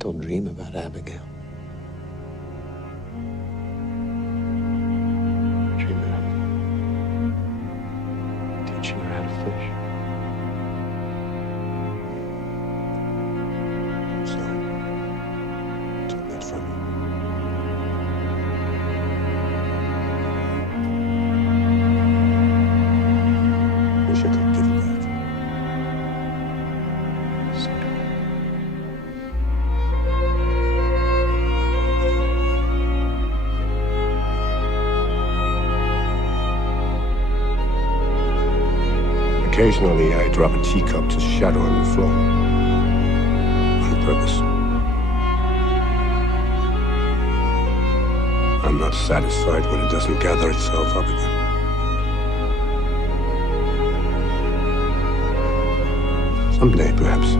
still dream about Abigail. Dream about teaching her how to fish. Sorry. Took that from you. Wish I could give it back. Sorry. Occasionally, I drop a teacup to shadow on the floor. On purpose. I'm not satisfied when it doesn't gather itself up again. Someday, perhaps.